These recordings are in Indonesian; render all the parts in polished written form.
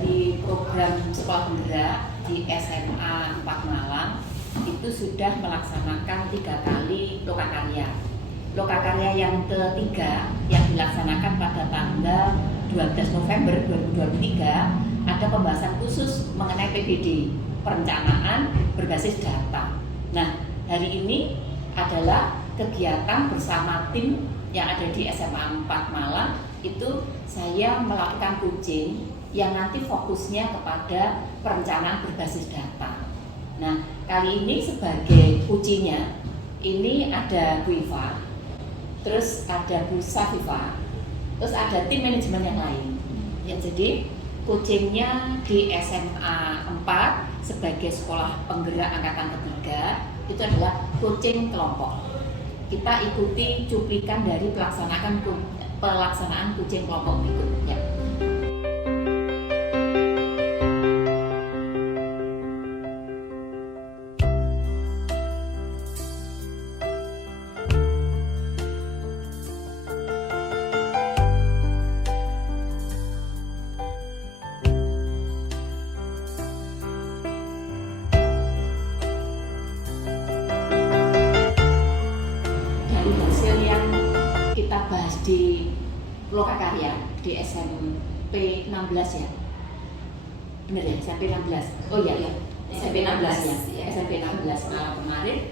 dari program sekolah penggerak di SMA 4 Malang itu sudah melaksanakan 3 kali lokakarya. Lokakarya yang ketiga yang dilaksanakan pada tanggal 12 November 2023 ada pembahasan khusus mengenai PBD, perencanaan berbasis data. Nah, hari ini adalah kegiatan bersama tim yang ada di SMA 4 Malang. Itu saya melakukan coaching yang nanti fokusnya kepada perencanaan berbasis data. Nah, kali ini sebagai coachingnya ini ada Bu Iva, terus ada Bu Safifa, terus ada tim manajemen yang lain. Ya, jadi coachingnya di SMA 4 sebagai sekolah penggerak angkatan ketiga itu adalah coaching kelompok. Kita ikuti cuplikan dari pelaksanaan coaching kelompok berikutnya. Kita bahas di lokakarya di SMP 16 ya, bener ya, SMP 16. Oh iya ya, SMP 16 ya, SMP 16 Malang kemarin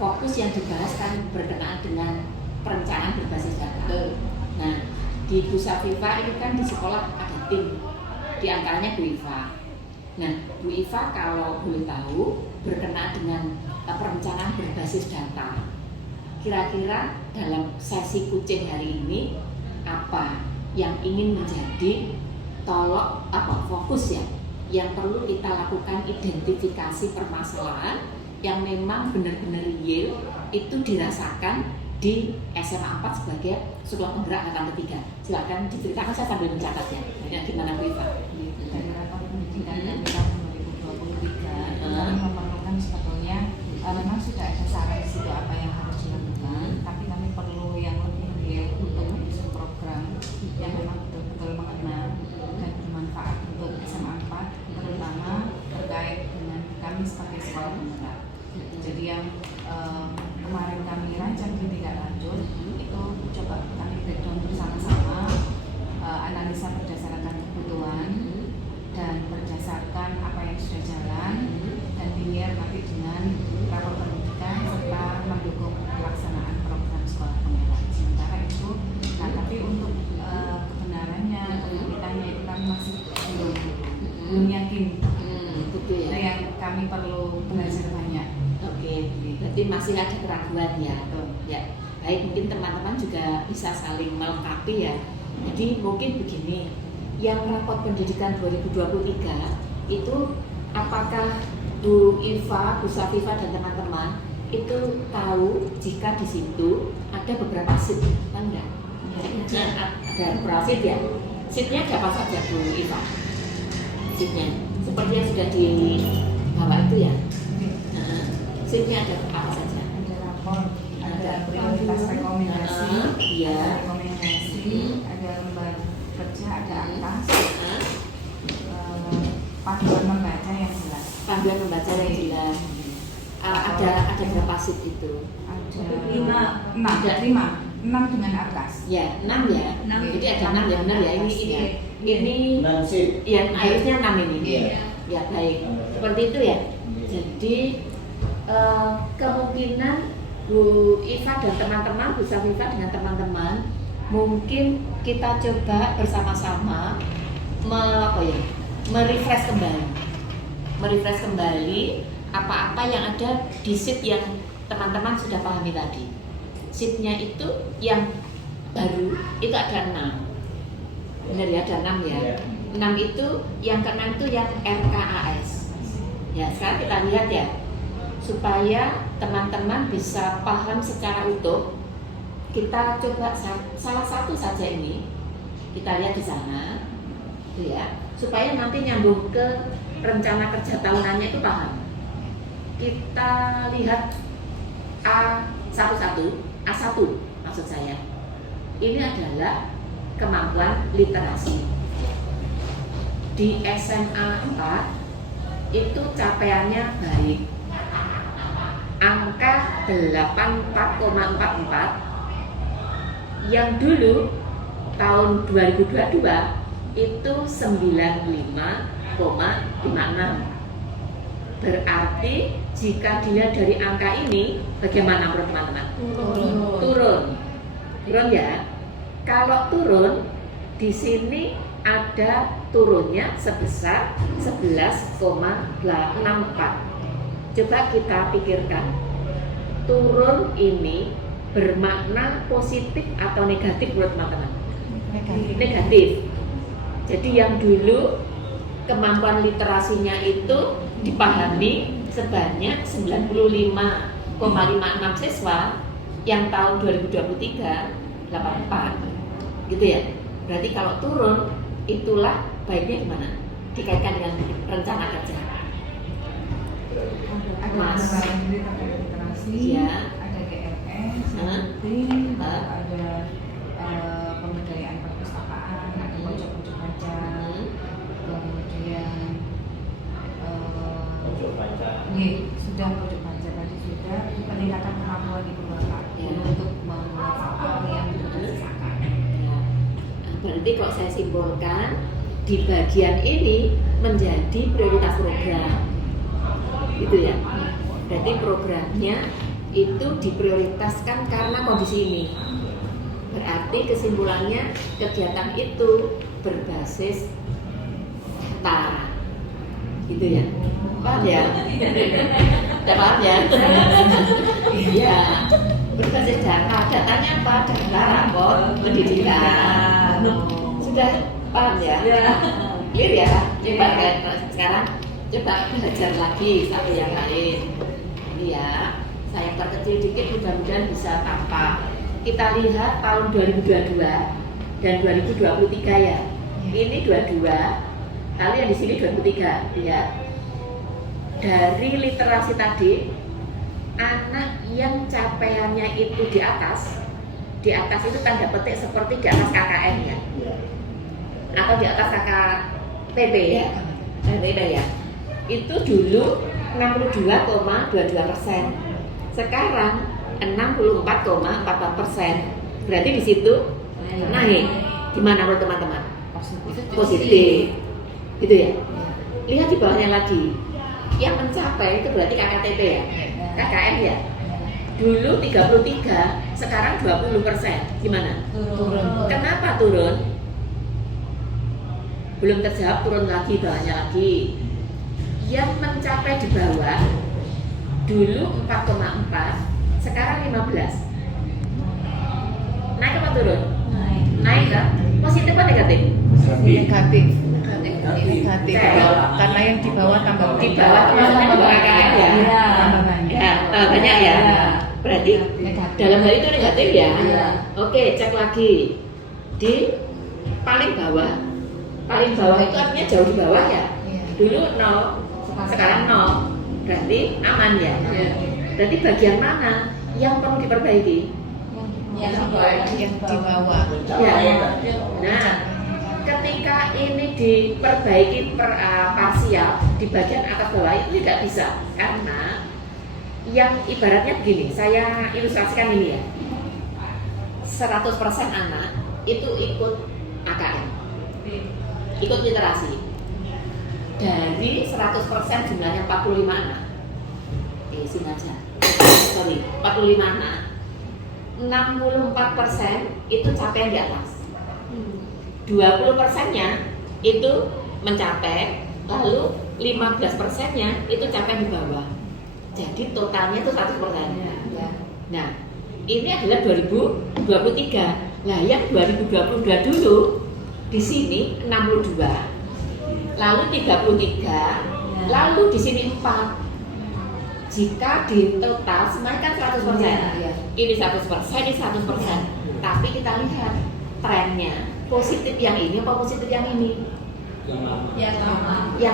fokus yang dibahas kan berkenaan dengan perencanaan berbasis data. Nah, di Bu Safifa ini kan di sekolah ada tim, di antaranya Bu Iva. Nah, Bu Iva kalau boleh tahu berkenaan dengan perencanaan berbasis data. Kira-kira dalam sesi coaching hari ini apa yang ingin menjadi fokus ya yang perlu kita lakukan identifikasi permasalahan yang memang benar-benar real itu dirasakan di SMA 4 sebagai sekolah penggerak angkatan ketiga. Silakan diceritakan, saya sambil mencatat ya. Gimana Bu Iva? Dari rapat pendidikan tahun 2023 kami memerlukan sebetulnya memang sudah ada saran di situ apa yang harus dilakukan, tapi kami perlu yang lebih real untuk menyusun program yang memang betul-betul mengena dan bermanfaat untuk SMA 4, terutama terkait dengan kami sebagai sekolah penggerak. Jadi yang kemarin kami rancang di tingkat lanjut itu coba kami breakdown bersama-sama, analisa berdasarkan kebutuhan dan berdasarkan apa yang sudah jalan dan linear nanti dengan rapor pendidikan serta mendukung pelaksanaan program sekolah penggerak. Sementara itu, nah tapi untuk kebenarannya, realitanya itu kami masih belum yakin. Betul ya. Yang kami perlu belajar banyak. Oke, berarti masih ada keraguan ya. Ya, baik, mungkin teman-teman juga bisa saling melengkapi ya. Jadi mungkin begini, yang rapot pendidikan 2023 itu apakah Bu Iva, Bu Safifa dan teman-teman itu tahu jika di situ ada beberapa sheet, kan enggak? Ya. Nah, ada beberapa sheet ya. Sheetnya ada apa saja Bu Iva? Sheetnya seperti yang sudah di bawah itu ya. Sheetnya ada apa saja? Ada rapor, ada prioritas rekomendasi, ya. ada rekomendasi, ada lembar kerja, ada atas, panduan membaca yang jelas. Panduan membaca yang jelas. Ada berapa sheet itu? Ada 5 dengan atas. Ya, 6 ya. 6. Jadi ada 6 ya, benar ya. Ini 6 sheet. Ya, akhirnya 6 ini. Iya. Ya, baik. Seperti itu ya. Jadi kemungkinan Bu Iva dan teman-teman, Bu Safifa dengan teman-teman, mungkin kita coba bersama-sama merefresh kembali apa-apa yang ada di sheet yang teman-teman sudah pahami tadi. Sheetnya itu yang baru itu ada 6. Benar ya, ada 6 ya. 6 itu yang ke-6 itu yang RKAS. Ya, sekarang kita lihat ya, supaya teman-teman bisa paham secara utuh. Kita coba salah satu saja ini, kita lihat di sana, ya, supaya nanti nyambung ke rencana kerja tahunannya itu paham. Kita lihat A1 maksud saya. Ini adalah kemampuan literasi. di SMA 4 itu capaiannya baik. Angka 84,44 yang dulu tahun 2022 itu 95,56. Berarti jika dilihat dari angka ini bagaimana menurut teman-teman? Turun ya. Kalau turun di sini ada turunnya sebesar 11,64. Coba kita pikirkan, turun ini bermakna positif atau negatif menurut teman-teman? Negatif. Jadi yang dulu kemampuan literasinya itu dipahami sebanyak 95,56 siswa, yang tahun 2023 84, gitu ya. Berarti kalau turun, itulah baiknya gimana? Dikaitkan dengan rencana kerja. Ada pengembangan diri terkait literasi, ya. ada GRS, ada pemberdayaan perpustakaan, ada pojok-pojok baca, kemudian sudah pojok baca tadi, sudah peningkatan kemampuan ibu bapak untuk membuat soal yang berkesesakan. Berarti kalau saya simpulkan, di bagian ini menjadi prioritas program, gitu ya. Berarti programnya itu diprioritaskan karena kondisi ini. Berarti kesimpulannya kegiatan itu berbasis data, gitu ya. Paham ya? Tidak paham ya? Iya, berbasis data. Datanya apa? Data rapor pendidikan. Sudah paham ya? Clear ya? Coba sekarang coba belajar lagi satu yang lain. Ini ya, saya perkecil dikit, mudah-mudahan bisa tampak. Kita lihat tahun 2022 dan 2023 ya. Ini 22, lalu yang di sini 23 ya. Dari literasi tadi, anak yang capaiannya itu di atas itu tanda petik seperti di atas KKN ya, atau di atas KKTB ya, ya. Itu dulu 62,22%, sekarang 64,44%. Berarti di situ naik. Gimana menurut teman-teman? Positif. Gitu ya. Lihat di bawahnya lagi. Yang mencapai itu berarti KKTP ya. KKM ya. Dulu 33, sekarang 20%. Gimana? Turun. Kenapa turun? Belum terjawab, turun lagi, bawahnya lagi. Yang mencapai di bawah dulu 4,4, sekarang 15. Naik apa turun? Naik kan? Positif apa negatif? Negatif. Karena yang di bawah tambah Di bawah tambah KKN ya. Ya, banyak ya. Berarti dalam hal itu negatif ya. Oke, cek lagi di paling bawah. Paling bawah itu artinya jauh di bawah ya. Dulu 0, sekarang 0. Berarti aman ya. Berarti bagian mana yang perlu diperbaiki? yang di bawah. Ya. Nah, ketika ini diperbaiki parsial di bagian atas bawah itu tidak bisa, karena yang ibaratnya begini, saya ilustrasikan ini ya. 100% anak itu ikut AKM, ikut literasi. Dari 100% jumlahnya 45 anak. Sini aja. Sorry, 45 anak. 64% itu capaian di atas. 20%-nya itu mencapai, lalu 15%-nya itu capaian di bawah. Jadi totalnya itu 100%. Nah, ini adalah 2023. Nah, yang 2022 dulu di sini 62, lalu 33, lalu di sini 4. Jika di total semuanya kan 100%. Ini 100%, ini 100%. Tapi kita lihat trennya, positif yang ini apa positif yang ini? Yang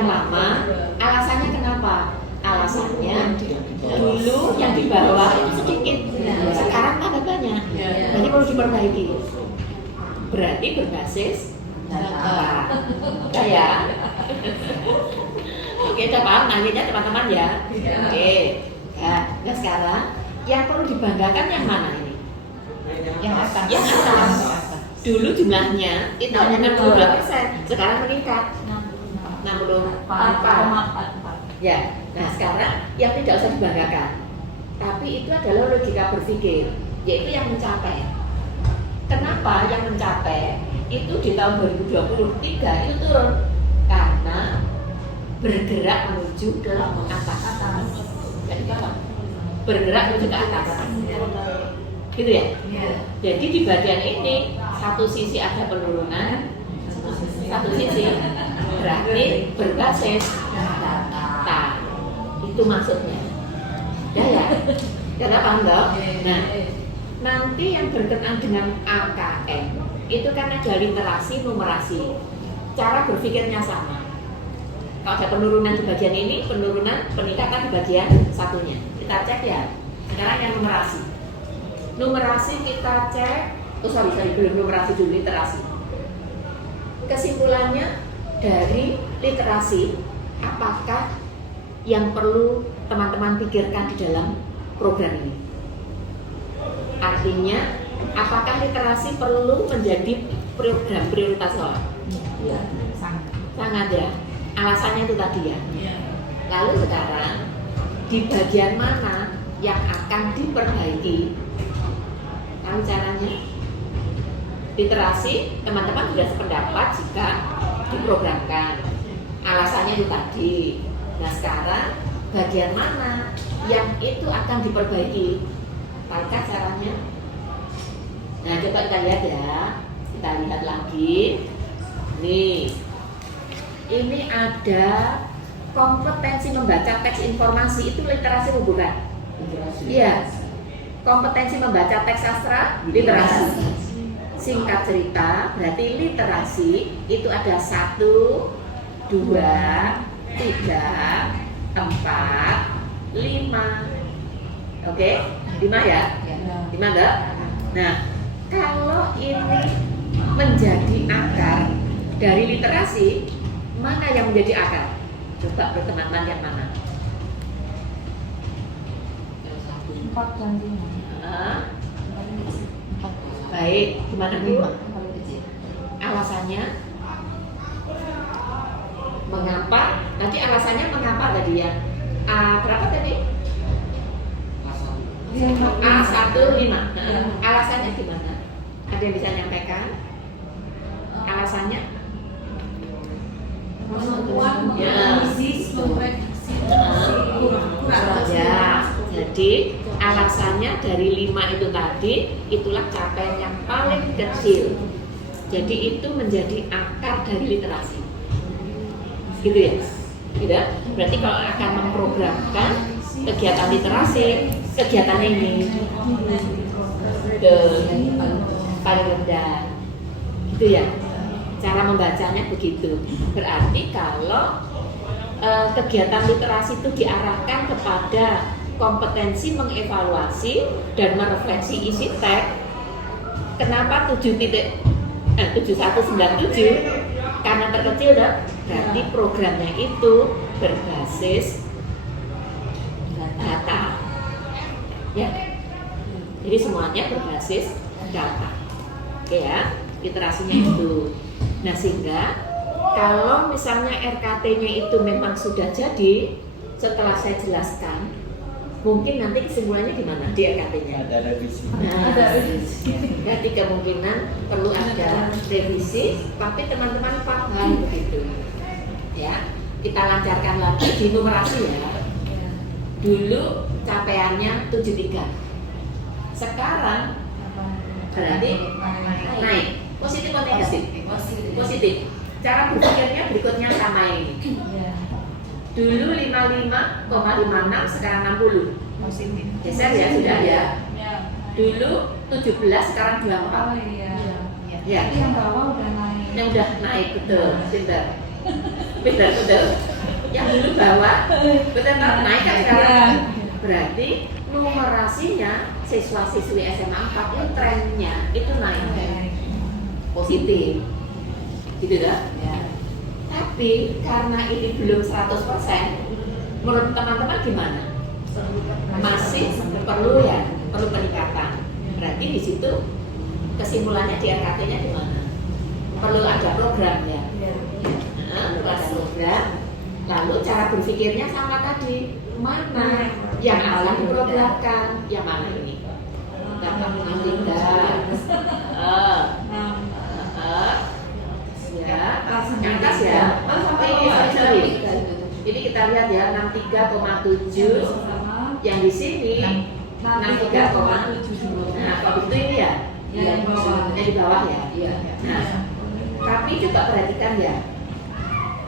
lama. Alasannya kenapa? Alasannya dulu yang di bawah itu sedikit, sekarang ada banyak. Jadi perlu diperbaiki. Berarti berbasis data. Ya. Oke, udah paham nanyanya teman-teman ya? Oke. Nah sekarang yang perlu dibanggakan yang mana ini? Yang atas. Yang atas. Dulu jumlahnya itu hanya 62%, sekarang meningkat 64. Ya. Nah sekarang yang tidak usah dibanggakan, tapi itu adalah logika berpikir, yaitu yang mencapai. Kenapa yang mencapai itu di tahun 2023 itu turun? Karena bergerak menuju ke atas. Jadi kalau bergerak menuju ke atas, gitu ya? Jadi di bagian ini satu sisi ada penurunan, satu sisi berarti berbasis data. Itu maksudnya. Ya. Kenapa enggak? Nah, nanti yang berkenaan dengan AKM itu kan ada literasi, numerasi. Cara berpikirnya sama. Kalau ada penurunan di bagian ini, penurunan, peningkatan di bagian satunya. Kita cek ya. Sekarang yang numerasi. Numerasi kita cek. Belum numerasi dulu, literasi. Kesimpulannya dari literasi, apakah yang perlu teman-teman pikirkan di dalam program ini? Artinya, apakah literasi perlu menjadi program prioritas sekolah? Ya, Sangat ya. Alasannya itu tadi ya. Lalu sekarang di bagian mana yang akan diperbaiki? Tahu caranya? Literasi, teman-teman sudah sependapat jika diprogramkan. Alasannya itu tadi. Nah sekarang bagian mana yang itu akan diperbaiki? Tahukah caranya? Nah coba kita lihat ya. Kita lihat lagi. Nih, ini ada kompetensi membaca teks informasi, itu literasi bukan? Iya. Kompetensi membaca teks sastra, literasi. Singkat cerita, berarti literasi itu ada 1, 2, 3, 4, 5. Oke? 5 ya? 5 enggak? Nah, kalau ini menjadi akar dari literasi, mana yang menjadi akar? Coba berteman yang mana? 4 dan 5. Baik, gimana Bu? Alasannya? Mengapa? Nanti alasannya mengapa tadi ya? Berapa tadi? A15. Alasannya gimana? Ada yang bisa nyampaikan? Alasannya? Ya, jadi alasannya dari 5 itu tadi, itulah capaian yang paling kecil. Jadi itu menjadi akar dari literasi. Gitu ya? Gitu? Berarti kalau akan memprogramkan kegiatan literasi, kegiatannya ini paling rendah. Gitu ya? Cara membacanya begitu. Berarti kalau kegiatan literasi itu diarahkan kepada kompetensi mengevaluasi dan merefleksi isi teks. Kenapa 7197? Karena terkecil dong. Berarti programnya itu berbasis data. Ya. Jadi semuanya berbasis data. Oke ya, literasinya itu. Nah, sehingga kalau misalnya RKT-nya itu memang sudah jadi, setelah saya jelaskan, mungkin nanti kesimpulannya gimana di RKT-nya? Ada revisi. Nah, jadi kemungkinan perlu ada revisi, tapi teman-teman paham begitu. Ya, kita lancarkan lagi di numerasi ya. Dulu capaiannya 73. Sekarang berarti naik. Positif atau negatif? Positif. Cara berpikirnya berikutnya sama ini. Dulu 55,56, sekarang 60. Positif. Geser ya, sudah ya. Dulu 17, sekarang 24. Ya. Tapi yang bawah udah naik. Yang udah naik, betul. Betul. Yang dulu bawah, betul naik kan sekarang. Berarti numerasinya siswa-siswi SMA 4 itu trennya itu naik. Positif. Gitu dah. Ya. Tapi Tapi karena ini belum 100%, menurut teman-teman gimana? Masih perlu peningkatan. Berarti di situ kesimpulannya di RKT-nya gimana? Perlu ada program ya. Perlu ada program. Lalu cara berpikirnya sama tadi, mana yang akan diprogramkan, yang mana ini? Dapat tidak? Yang atas ya. Sorry. Ini kita lihat ya 63,7. Yang di sini 63,7. Nah, kalau itu ini ya. Yang di bawah ya. Nah, tapi coba perhatikan ya.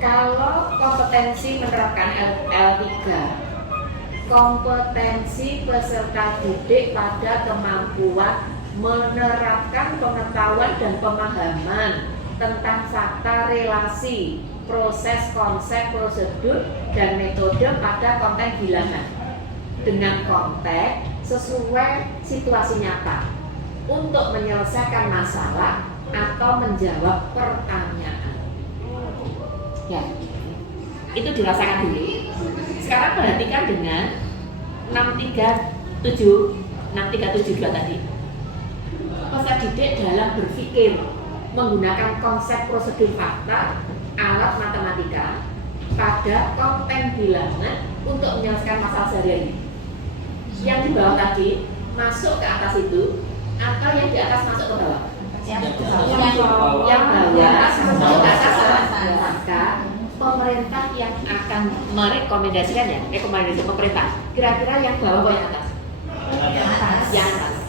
Kalau kompetensi menerapkan L3, kompetensi peserta didik pada kemampuan menerapkan pengetahuan dan pemahaman tentang fakta, relasi, proses, konsep, prosedur, dan metode pada konten bilangan dengan konteks sesuai situasi nyata untuk menyelesaikan masalah atau menjawab pertanyaan. Ya, itu dirasakan dulu. Sekarang perhatikan dengan 6372 tadi. Peserta didik dalam berpikir menggunakan konsep prosedur fakta, alat matematika pada konten bilangan untuk menyelesaikan masalah sehari-hari. Yang di bawah tadi masuk ke atas itu atau yang di atas masuk ke bawah? Yang bawah masuk ke atas. Maka pemerintah yang akan merekomendasikan ya, rekomendasi pemerintah. Kira-kira yang bawah atau yang atas? Yang atas.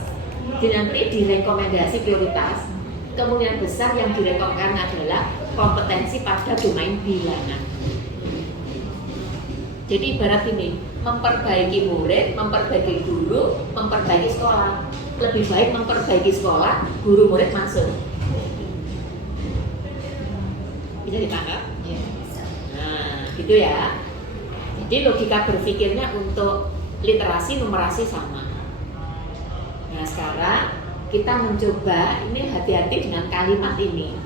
Nanti direkomendasi prioritas. Kemungkinan besar yang direkomendasikan adalah kompetensi pada domain bilangan. Jadi ibarat ini, memperbaiki murid, memperbaiki guru, memperbaiki sekolah. Lebih baik memperbaiki sekolah, guru murid masuk. Bisa ditangkap? Nah, gitu ya. Jadi logika berpikirnya untuk literasi, numerasi sama. Nah, sekarang kita mencoba, ini hati-hati dengan kalimat ini.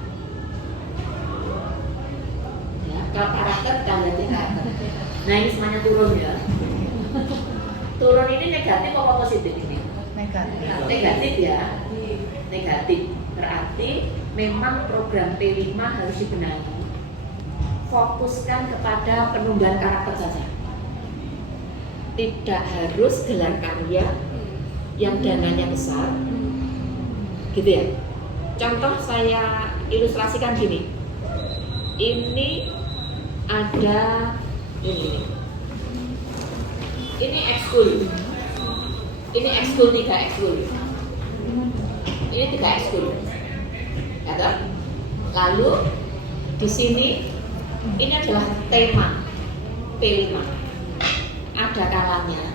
Ya, kalau karakter, kita lihatnya karakter. Nah, ini semuanya turun ya. Turun ini negatif apa positif ini? Negatif ya. Negatif. Berarti memang program P5 harus dibenahi. Fokuskan kepada penumbuhan karakter saja. Tidak harus gelar karya yang dananya besar. Gitu ya. Contoh saya ilustrasikan gini. Ini ada ini ekskul. Ini ekskul 3 ekskul. Ini 3 ekskul. Ya, lalu di sini ini adalah tema P5. Ada kalanya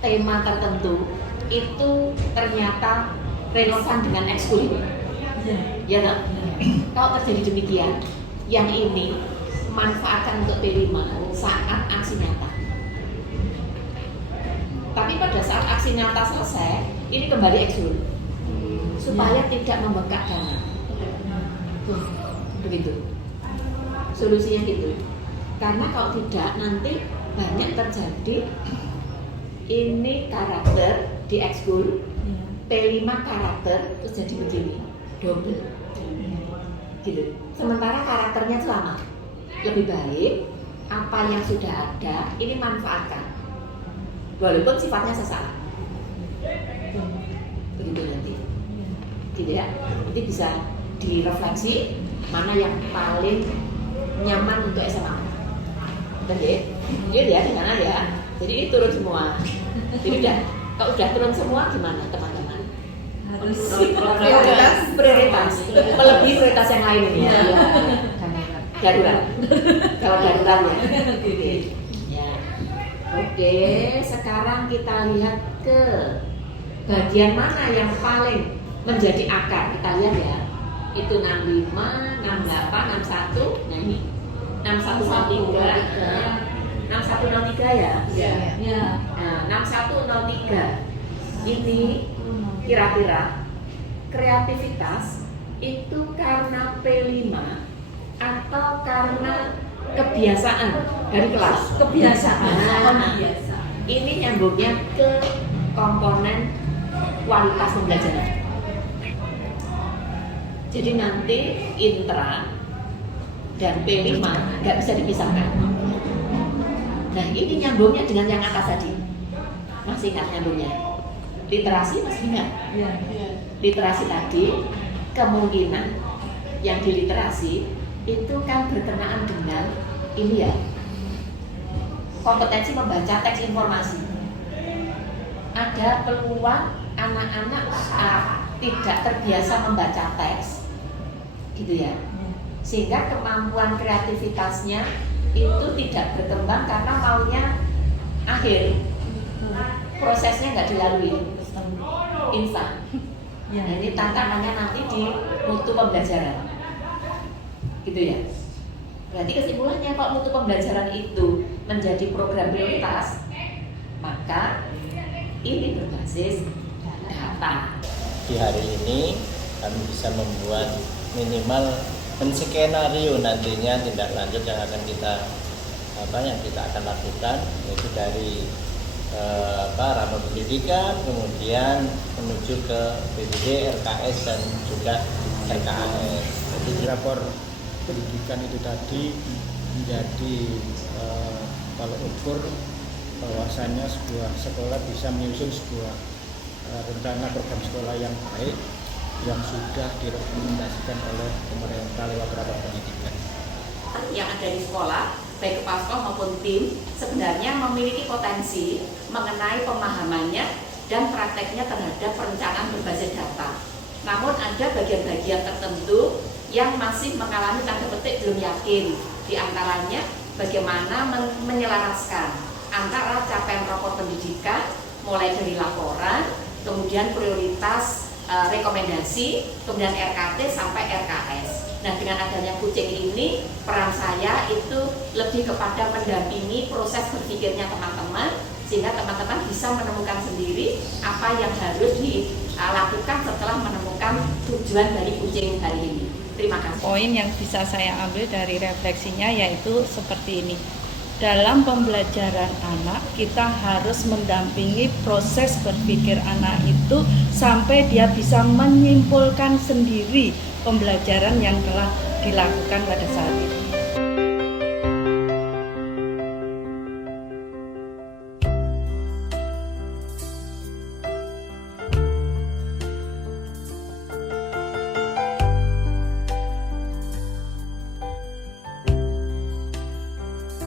tema tertentu itu ternyata relevan dengan ekskul ini. Ya, tak? Kalau terjadi demikian, yang ini manfaatkan untuk P5 saat aksi nyata. Tapi pada saat aksi nyata selesai, ini kembali ekskul supaya tidak membengkak dana. Begitu. Solusinya gitu. Karena kalau tidak nanti banyak terjadi ini karakter di ekskul, P5 karakter terus jadi begini, double. Gitu. Sementara karakternya selama lebih baik apa yang sudah ada ini manfaatkan walaupun sifatnya sesaat. Begitu nanti gitu ya. Jadi bisa direfleksi mana yang paling nyaman untuk SMA. Betul ya? Jadi ya di sana ya. Jadi ini turun semua. Jadi kalau udah turun semua gimana teman-teman? Prioritas melebihi prioritas yang lain ini ya. Darurat. Kalau darurat ya. Ya. Oke, sekarang kita lihat ke bagian mana yang paling menjadi akar. Kita lihat ya. Itu 65, 68, 61. Nah ini 6103. 6103 ya. Ya. Nah, 6103. Ini kira-kira kreativitas itu karena P5 atau karena kebiasaan dari kelas? Kebiasaan. Nah, ini nyambungnya ke komponen kualitas pembelajaran. Jadi nanti intra dan P5 nggak bisa dipisahkan. Nah, ini nyambungnya dengan yang atas tadi. Masih ingat nyambungnya? Literasi masih ingat? Iya. Literasi tadi kemungkinan yang di literasi itu kan berkenaan dengan ini ya, kompetensi membaca teks informasi. Ada peluang anak-anak tidak terbiasa membaca teks, gitu ya, sehingga kemampuan kreativitasnya itu tidak berkembang karena maunya akhir, prosesnya nggak dilalui, instan. Nah, ini tantangannya nanti di mutu pembelajaran, gitu ya. Berarti kesimpulannya kalau mutu pembelajaran itu menjadi program prioritas, maka ini berbasis data. Di hari ini kami bisa membuat minimal menskenario nantinya tindak lanjut yang akan kita akan lakukan, yaitu dari ranah pendidikan, kemudian menuju ke PDD, RKS dan juga RKAS. Jadi rapor pendidikan itu tadi menjadi kalau ukur bahwasannya sebuah sekolah bisa menyusun sebuah rencana program sekolah yang baik yang sudah direkomendasikan oleh pemerintah lewat rapor pendidikan. Yang ada di sekolah, baik kepala sekolah maupun tim, sebenarnya memiliki potensi mengenai pemahamannya dan prakteknya terhadap perencanaan berbasis data. Namun ada bagian-bagian tertentu yang masih mengalami tanda petik belum yakin. Di antaranya bagaimana menyelaraskan antara capaian rapor pendidikan mulai dari laporan, kemudian prioritas rekomendasi, kemudian RKT sampai RKS. Nah, dengan adanya kucing ini, peran saya itu lebih kepada mendampingi proses berpikirnya teman-teman, sehingga teman-teman bisa menemukan sendiri apa yang harus dilakukan setelah menemukan tujuan dari kucing hari ini. Terima kasih. Poin yang bisa saya ambil dari refleksinya yaitu seperti ini. Dalam pembelajaran anak, kita harus mendampingi proses berpikir anak itu sampai dia bisa menyimpulkan sendiri pembelajaran yang telah dilakukan pada saat itu.